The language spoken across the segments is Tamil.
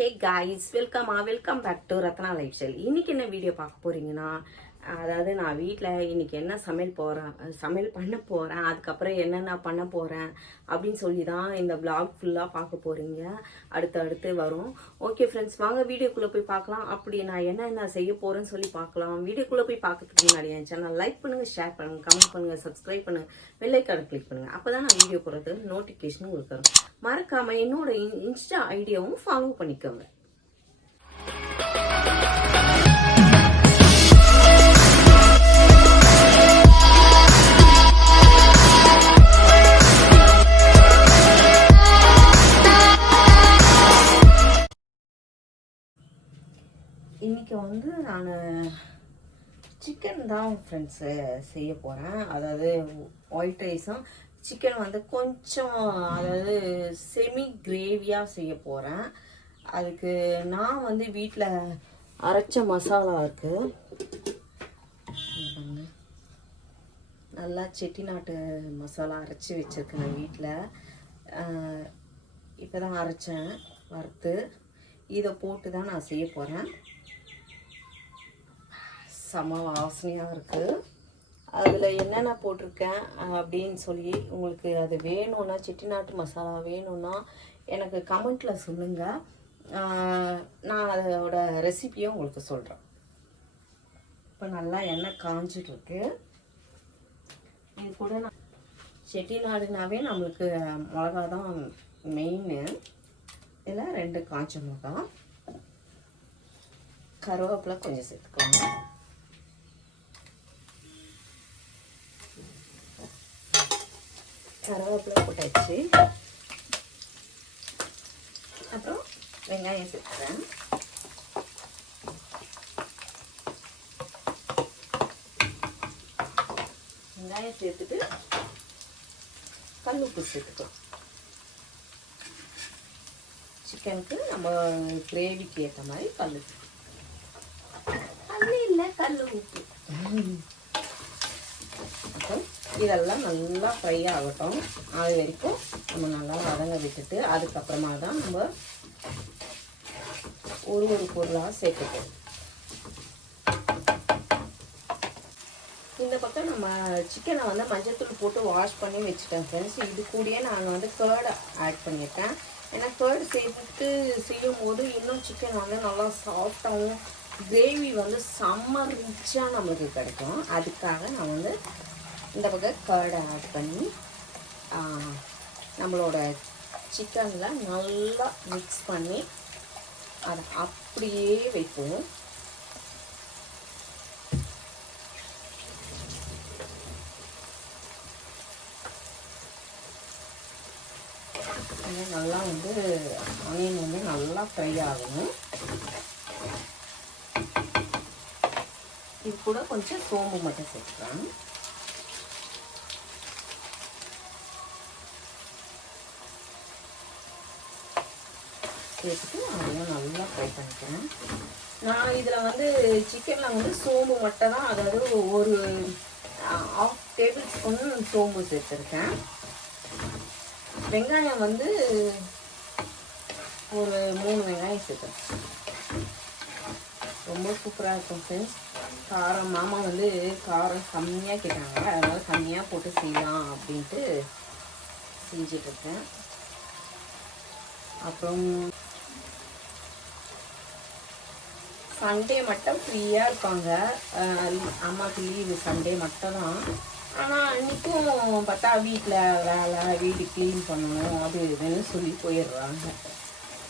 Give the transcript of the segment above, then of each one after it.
Hey guys, welcome back to Ratna lifestyle. இன்னைக்கு என்ன வீடியோ பார்க்க போறீங்கன்னா, அதாவது நான் வீட்டில் இன்னைக்கு என்ன சமையல் பண்ண போகிறேன், அதுக்கப்புறம் என்னென்ன பண்ண போகிறேன் அப்படின்னு சொல்லி தான் இந்த vlog ஃபுல்லாக பார்க்க போகிறீங்க. அடுத்து வரும். ஓகே ஃப்ரெண்ட்ஸ், வாங்க வீடியோக்குள்ளே போய் பார்க்கலாம். அப்படி நான் என்னென்ன செய்ய போகிறேன்னு சொல்லி பார்க்கலாம். வீடியோக்குள்ளே போய் பார்க்கறதுக்கு முன்னாடி என் சேனல் லைக் பண்ணுங்கள், ஷேர் பண்ணுங்கள், கமெண்ட் பண்ணுங்கள், சப்ஸ்கிரைப் பண்ணுங்கள், பெல் ஐகானை கிளிக் பண்ணுங்கள். அப்போ தான் நான் வீடியோ போடுறது நோட்டிஃபிகேஷன் உங்களுக்கு வரும். மறக்காமல் என்னோட இன்ஸ்டா ஐடியாவும் ஃபாலோ பண்ணிக்கோங்க. இன்னைக்கு வந்து நான் சிக்கன் தான் ஃப்ரெண்ட்ஸு செய்ய போகிறேன். அதாவது ஒயிட் ரைஸும் சிக்கன் வந்து கொஞ்சம் அதாவது செமி கிரேவியாக செய்ய போகிறேன். அதுக்கு நான் வந்து வீட்டில் அரைச்ச மசாலா இருக்குது. நல்லா செட்டிநாட்டு மசாலா அரைச்சி வச்சுருக்கேன் வீட்டில். இப்போ தான் அரைச்சேன் வறுத்து. இதை போட்டு தான் நான் செய்ய போகிறேன். செம வாசனையாக இருக்குது. அதில் என்னென்ன போட்டிருக்கேன் அப்படின்னு சொல்லி உங்களுக்கு அது வேணும்னா, செட்டிநாட்டு மசாலா வேணும்னா எனக்கு கமெண்ட்டில் சொல்லுங்கள். நான் அதோட ரெசிபியை உங்களுக்கு சொல்கிறேன். இப்போ நல்லா எண்ணெய் காஞ்சிட்ருக்கு. இது கூட நான் செட்டிநாடுனாவே நம்மளுக்கு மிளகா தான் மெயின். இதில் 2 காஞ்ச மிளகா, கருவேப்பிலை கொஞ்சம் சேர்த்துக்கோங்க. கருவேப்பிலை போட்டாச்சு. அப்புறம் வெங்காயம் சேர்த்துக்கிறேன். வெங்காயம் சேர்த்துட்டு கல்லுப்பு சேர்த்துக்கலாம். சிக்கனுக்கு நம்ம கிரேவிக்கு ஏற்ற மாதிரி கல் இல்லை கல் உப்பு. அப்புறம் இதெல்லாம் நல்லா ஃப்ரை ஆகட்டும். அது வரைக்கும் நம்ம நல்லா வதங்க விட்டுட்டு அதுக்கப்புறமா தான் நம்ம ஒரு பொருளாக சேர்க்கணும். இந்த பக்கம் நம்ம சிக்கனை வந்து மஞ்சத்தூள் போட்டு வாஷ் பண்ணி வச்சுட்டேன் ஃப்ரெண்ட்ஸ். இது கூடயே நான் வந்து கேர்டை ஆட் பண்ணியிருக்கேன். ஏன்னா கேர்டு சேர்த்து செய்யும் போது இன்னும் சிக்கன் வந்து நல்லா சாஃப்டாகவும் கிரேவி வந்து செம்ம ரிச்சாக நம்மளுக்கு கிடைக்கும். அதுக்காக நான் வந்து இந்த பக்கம் கேர்டை ஆட் பண்ணி நம்மளோட சிக்கனில் நல்லா மிக்ஸ் பண்ணி அதை அப்படியே வைப்போம். நல்லா வந்து ஆனியன் வந்து நல்லா ஃப்ரை ஆகணும். இது கூட கொஞ்சம் சோம்பு மட்டும் சேர்த்துக்கலாம். சேர்த்துட்டு அதையும் நல்லா ஃப்ரை பண்ணிக்கிறேன். நான் இதில் வந்து சிக்கனில் வந்து சோம்பு மட்டும் தான், அதாவது ஒரு 1/2 டேபிள் ஸ்பூன் சோம்பு சேர்த்துருக்கேன். வெங்காயம் வந்து ஒரு 3 வெங்காயம் சேர்த்தேன். ரொம்ப சூப்பராக இருக்கும் ஃப்ரெண்ட்ஸ். காரம் மாமா வந்து காரம் கம்மியாக கேட்டாங்க, அதனால் கம்மியாக போட்டு செய்யலாம் அப்படின்ட்டு செஞ்சிட்ருக்கேன். அப்புறம் சண்டே மட்டும் ஃப்ரீயாக இருப்பாங்க. அம்மாவுக்கு லீவு சண்டே மட்டும் தான். ஆனால் அன்றைக்கும் பார்த்தா வீட்டில் வேலை, வீடு க்ளீன் பண்ணணும் அது இதுன்னு சொல்லி போயிடுறாங்க.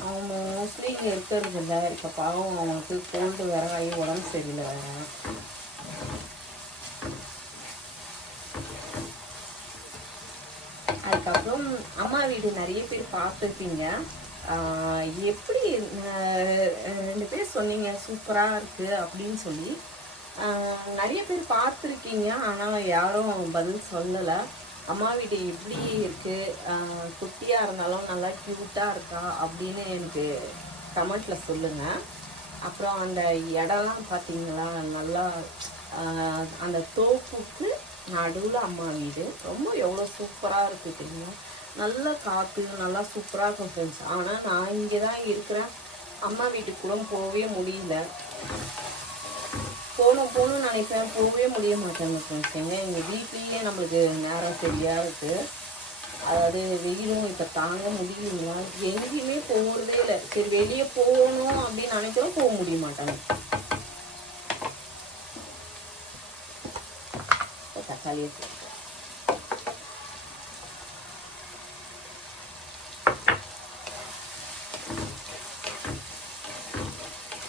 அவங்க மோஸ்ட்லி இங்கே இருக்கிறது இல்லை. இப்போ பாவம் அவங்களுக்கு கோல்டு வேற ஆகி உடம்பு சரியில்லை வேற. அதுக்கப்புறம் அம்மா வீடு நிறைய பேர் பார்த்துருப்பீங்க. எப்படி 2 பேர் சொன்னீங்க சூப்பராக இருக்குது அப்படின்னு சொல்லி. நிறைய பேர் பார்த்துருக்கீங்க, ஆனால் யாரும் பதில் சொல்லலை. அம்மா வீடு எப்படி இருக்குது, குட்டியாக இருந்தாலும் நல்லா க்யூட்டாக இருக்கா அப்படின்னு எனக்கு கமெண்ட்டில் சொல்லுங்கள். அப்புறம் அந்த இடம்லாம் பார்த்தீங்களா, நல்லா அந்த தோப்புக்கு நடுவில் அம்மா வீடு ரொம்ப எவ்வளோ சூப்பராக இருக்குது தெரியுமா. நல்ல காற்று நல்லா சூப்பராக இருக்கும் ஃப்ரெண்ட்ஸ். ஆனால் நான் இங்கே தான் இருக்கிறேன். அம்மா வீட்டுக்கு கூட போகவே முடியல. போகணும்னு நினைப்பேன், போகவே முடிய மாட்டேங்க ஃப்ரெண்ட்ஸ். ஏன்னா எங்கள் வீட்லேயே நம்மளுக்கு நேரம் சரியாக இருக்குது. அதாவது வெயிலும் இப்போ தாங்க முடியலைங்களா, எங்கேயுமே போகிறதே இல்லை. சரி வெளியே போகணும் அப்படின்னு நினைக்கிறோம், போக முடிய மாட்டாங்க. தக்காளியை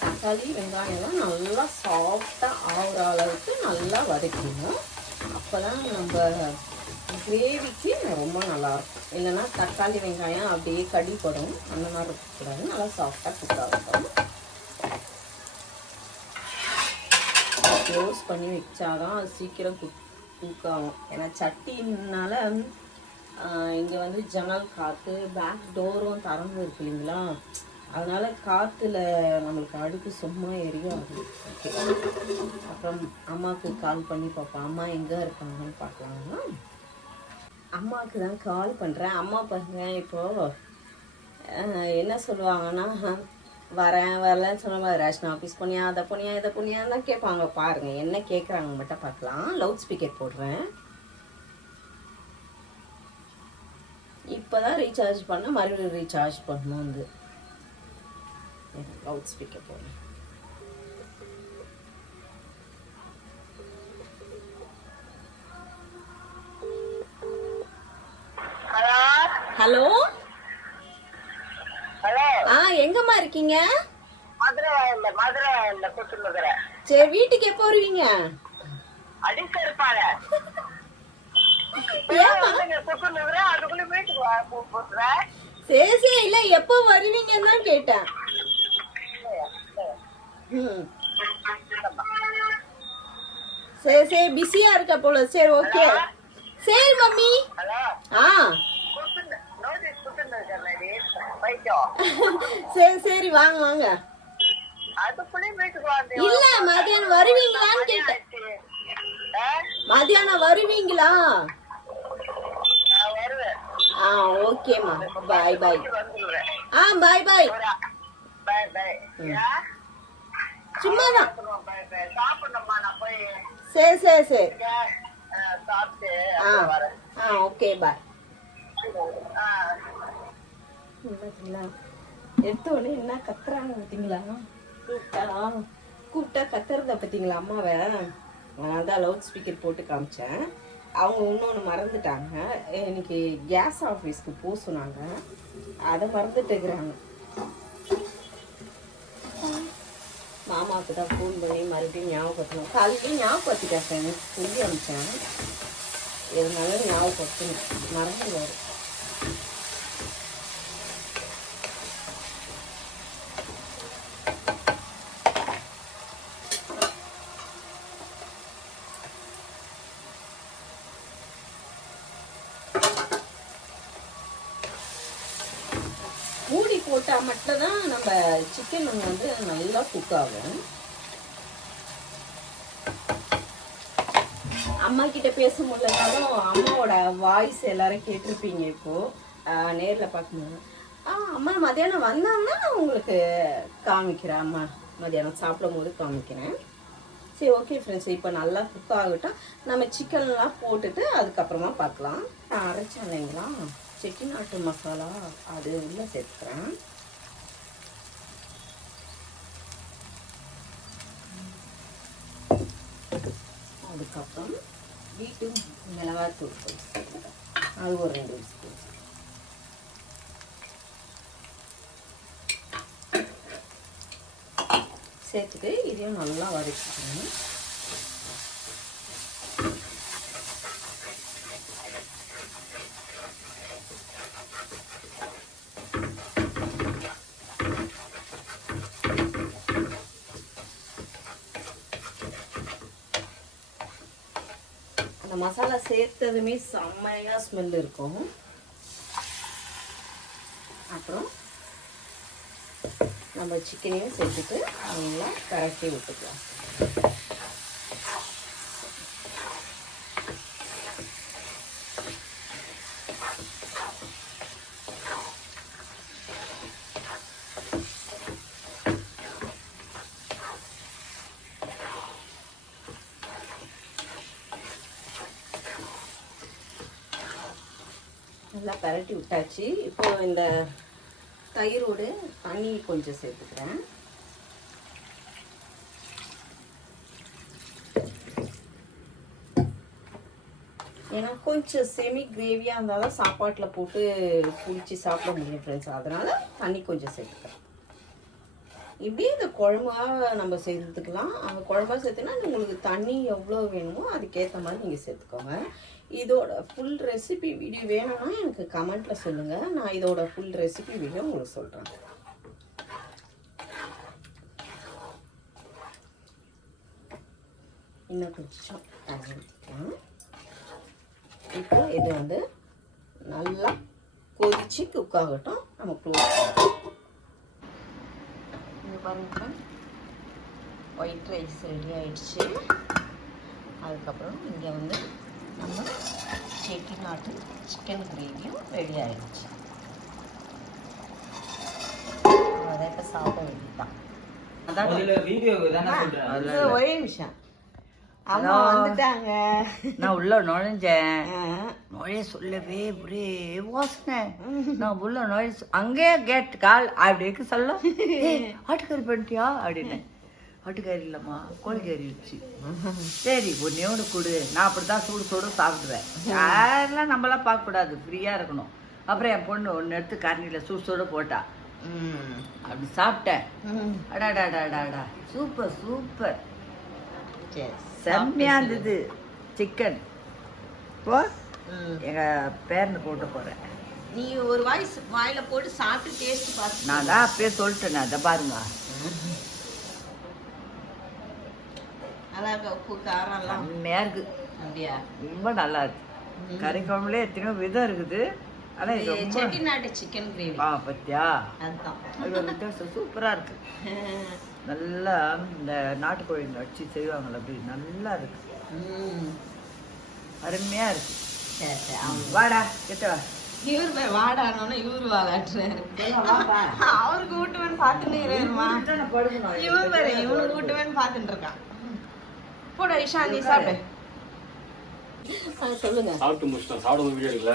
தக்காளி வெங்காயம்லாம் நல்லா சாஃப்டாக ஆகிற அளவுக்கு நல்லா வதக்கணும். அப்போ தான் நம்ம கிரேவிக்கு ரொம்ப நல்லாயிருக்கும். இல்லைன்னா தக்காளி வெங்காயம் அப்படியே கடிப்படும், அந்த மாதிரி இருக்கக்கூடாது. நல்லா சாஃப்டாக குக் ஆகட்டும். க்ளோஸ் பண்ணி வச்சாதான் அது சீக்கிரம் குக் ஆகும். ஏன்னா சட்டினால இங்கே வந்து ஜன்னல் காற்று, பேக் டோரும் திறந்து இருக்கு இல்லைங்களா, அதனால் காற்றுல நம்மளுக்கு அடுப்பு சும்மா எரியாது. அப்புறம் அம்மாவுக்கு கால் பண்ணி பார்ப்போம், அம்மா எங்கே இருக்காங்கன்னு பார்க்கலாங்களா. அம்மாவுக்கு தான் கால் பண்ணுறேன். அம்மா பாருங்க இப்போது என்ன சொல்லுவாங்கன்னா, வரலன்னு சொன்ன ரேஷன் ஆஃபீஸ் போனியா, அதை போனியா, இதை போனியா தான் கேட்பாங்க. பாருங்கள் என்ன கேட்குறாங்க மட்டும் பார்க்கலாம். லவுட் ஸ்பீக்கர் போடுறேன். இப்போ தான் ரீசார்ஜ் பண்ண, மறுபடியும் ரீசார்ஜ் பண்ணணும். வந்து லவுட் ஸ்பீக்கர் போடுறேன். ஹலோ எங்கம்மா இருக்கீங்க? சரி வீட்டுக்கு எப்போ வருவீங்க? சரி சரி, இல்ல எப்போ வருவீங்கன்னு தான் கேட்டேன். சரி சரி, பிஸியா இருக்க போல. சரி ஓகே. சரி மம்மி. சரி சரி, வாங்க வாங்க. இல்ல மதியானம் வருவீங்களான்னு கேட்டேன். மதியானம் வருவீங்களா? ஓகேம்மா, பாய் பாய். பாய் பாய். சும்மாதான். சரி சரி சரி. Okay bye. எடுத்தோடனே என்ன கத்துறாங்க பார்த்தீங்களா? கூப்பிட்டா கத்துறத பார்த்தீங்களா அம்மாவை? அதான் லவுட் ஸ்பீக்கர் போட்டு காமிச்சேன். அவங்க இன்னொன்று மறந்துட்டாங்க. இன்னைக்கு கேஸ் ஆஃபீஸ்க்கு போக சொன்னாங்க, அதை மறந்துட்டு இருக்கிறாங்க. மாமாவுக்கு தான் ஃபோன் பண்ணி மறுபடியும் ஞாபகப்படுத்தணும். காலையிலேயே ஞாபகப்படுத்திட்டேன், சொல்லி அனுப்பிச்சேன். இருந்தாலும் ஞாபகப்படுத்தணும், மறந்துடுவார். மூடி போட்டால் மட்டும்தான் நம்ம சிக்கன் வந்து நல்லா குக் ஆகும். அம்மா கிட்ட பேச முடியலனாலும் அம்மாவோட வாய்ஸ் எல்லாரும் கேட்டிருப்பீங்க. இப்போ நேரில் பார்க்கணும். அம்மா மதியானம் வந்தாங்கன்னா நான் உங்களுக்கு காமிக்கிறேன். அம்மா மதியானம் சாப்பிடும் போது காமிக்கிறேன். சரி ஓகே ஃப்ரெண்ட்ஸ், இப்போ நல்லா குக் ஆகட்டும். நம்ம சிக்கன்லாம் போட்டுட்டு அதுக்கப்புறமா பார்க்கலாம். நான் அரைச்சேன் இல்லைங்களா செட்டிநாட்டு மசாலா, அது உள்ள சேர்த்துக்கிறேன். அதுக்கப்புறம் வீட்டு மிளகாத்தூள் அது ஒரு 2 ஸ்பூன் சேர்த்துட்டு இதையும் நல்லா வதக்கிக்கணும். அந்த மசாலா சேர்த்ததுமே செம்மையாக ஸ்மெல் இருக்கும். அப்புறம் நம்ம சிக்கனையும் சேர்த்துட்டு நல்லா கரைச்சி விட்டுக்கலாம். பரட்டி விட்டாச்சு. இப்போ இந்த தயிரோடு தண்ணி கொஞ்சம் சேர்த்துக்கிறேன். ஏன்னா கொஞ்சம் செமி கிரேவியாக இருந்தால் தான் சாப்பாட்டில் போட்டு குடிச்சு சாப்பிட முடியும் ஃப்ரெண்ட்ஸ். அதனால் தண்ணி கொஞ்சம் சேர்த்துக்கிறேன். இப்படியே இந்த குழம்பா நம்ம சேர்த்துக்கலாம். அந்த குழம்பா சேர்த்துனா உங்களுக்கு தண்ணி எவ்வளோ வேணுமோ அதுக்கேற்ற மாதிரி நீங்கள் சேர்த்துக்கோங்க. இதோட ஃபுல் ரெசிபி வீடியோ வேணும்னா எனக்கு கமெண்ட்டில் சொல்லுங்கள். நான் இதோட ஃபுல் ரெசிபி வீடியோ உங்களுக்கு சொல்கிறேன். இன்னும் கொஞ்சம் தண்ணி ஊற்றிக்கலாம். இப்போ இது வந்து நல்லா கொதிச்சு குக் ஆகட்டும். நம்ம க்ளோஸ் இங்கே பாருங்க, ஒயிட் ரைஸ் ரெடி ஆயிடுச்சு. அதுக்கப்புறம் இங்கே வந்து நம்ம செட்டிநாட்டு சிக்கன் கிரேவியும் ரெடி ஆயிடுச்சு. அதை இப்போ சாப்பிட வேண்டியதான். அதான் ஒரே விஷயம். அம்மா வந்துட்டாங்க. நான் உள்ள நுழைஞ்சேன். நுழைய சொல்லவே ஒரே வாசனை. நான் உள்ள நுழைய அங்கே கேட் கால் அப்படிக்கு சொல்ல ஆட்டுக்கறி பண்ணிட்டியா அப்படின்னு. ஆட்டுக்கறி இல்லைம்மா, கோழிக்கறி இருந்துச்சு. சரி ஒன்னே ஒன்று கொடு, நான் அப்படிதான் சூடு சூடு சாப்பிடுவேன். யாரெல்லாம் நம்மளாம் பார்க்கக்கூடாது, ஃப்ரீயாக இருக்கணும். அப்புறம் என் பொண்ணு ஒன்று எடுத்து கரண்டியில் சூடு சூடு போட்டா. அப்படி சாப்பிட்டேன். அடாடாடாடாடா சூப்பர் சூப்பர், செம்மையா இருந்தது சிக்கன். இப்போ எங்க பேரனை போட்டு போறேன். நீ ஒரு வாயில போட்டு சாப்பிட்டு டேஸ்ட் பார்த்து. நான் தான் அப்பயே சொல்லிட்டேன். அதை பாருங்க, நல்லா இருக்கு. உப்பு காரம் எல்லாம் செம்மையா இருக்கு. அப்படியா? ரொம்ப நல்லா இருக்கு. கறி குழம்புல எத்தனையோ விதம் இருக்குது. ஆனா இது செட்டிநாட்டு சிக்கன் கிரேவி. பத்தியா, அதுதான் அது வித்தியாசம் சூப்பரா இருக்கு. நல்லா இந்த நாட்டுக்கோழிங்க வச்சு செய்வாங்கல்ல, அப்படி நல்லா இருக்கு. அருமையா இருக்கு. வாடா கிட்ட வா. இவரு வாடானோன்னா இவரு வாடாட்டுறாரு. அவருக்கு ஊட்டுவேன்னு பார்த்துட்டு இவனுக்கு ஊட்டுவேன்னு பார்த்துட்டு இருக்கான். போட இஷா, நீ சாப்பிடு. சொல்லுங்க. சாப்பிட்டு முடிச்சிட்டோம். சாப்பிட வீடியோ எடுக்கல,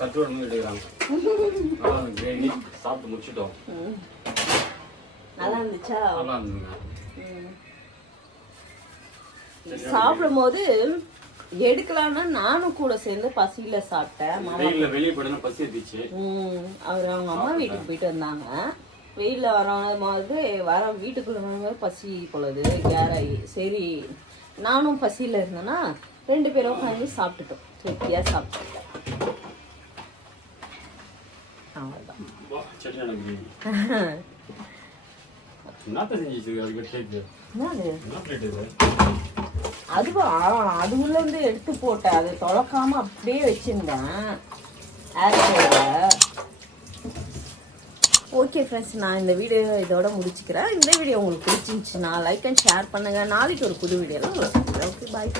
தட்டோட வீடியோ எடுக்கிறாங்க. கிரேவி சாப்பிட்டு முடிச்சிட்டோம். நல்லா இருந்துச்சா? நல்லா இருந்துங்க. சாப்பிடும் போது எடுக்கலாம்னா நானும் கூட சேர்ந்து பசியில சாப்பிட்டேன். வெளியே போயிட்டு பசி எடுத்துச்சு. அவர் அவங்க அம்மா வீட்டுக்கு போயிட்டு வந்தாங்க. வெயில்ல வரது வர வீட்டுக்குள்ள பசி போலது கேராயி. சரி நானும் பசியில இருந்தேன்னா 2 பேரும் உட்காந்து சாப்பிட்டுட்டோம். திருப்தியா சாப்பிட்டோம். அவ்வளோதான். அது உள்ள இருந்து எடுத்து போட்டேன். அதை தொலைக்காம அப்படியே வச்சிருந்தேன். ஓகே ஃப்ரெண்ட்ஸ், நான் இந்த வீடியோ இதோட முடிச்சுக்கிறேன். இந்த வீடியோ உங்களுக்கு பிடிச்சிருந்துச்சுன்னா லைக் அண்ட் ஷேர் பண்ணுங்க. நாளைக்கு ஒரு புது வீடியோலாம் உங்களுக்கு. ஓகே, பாய்.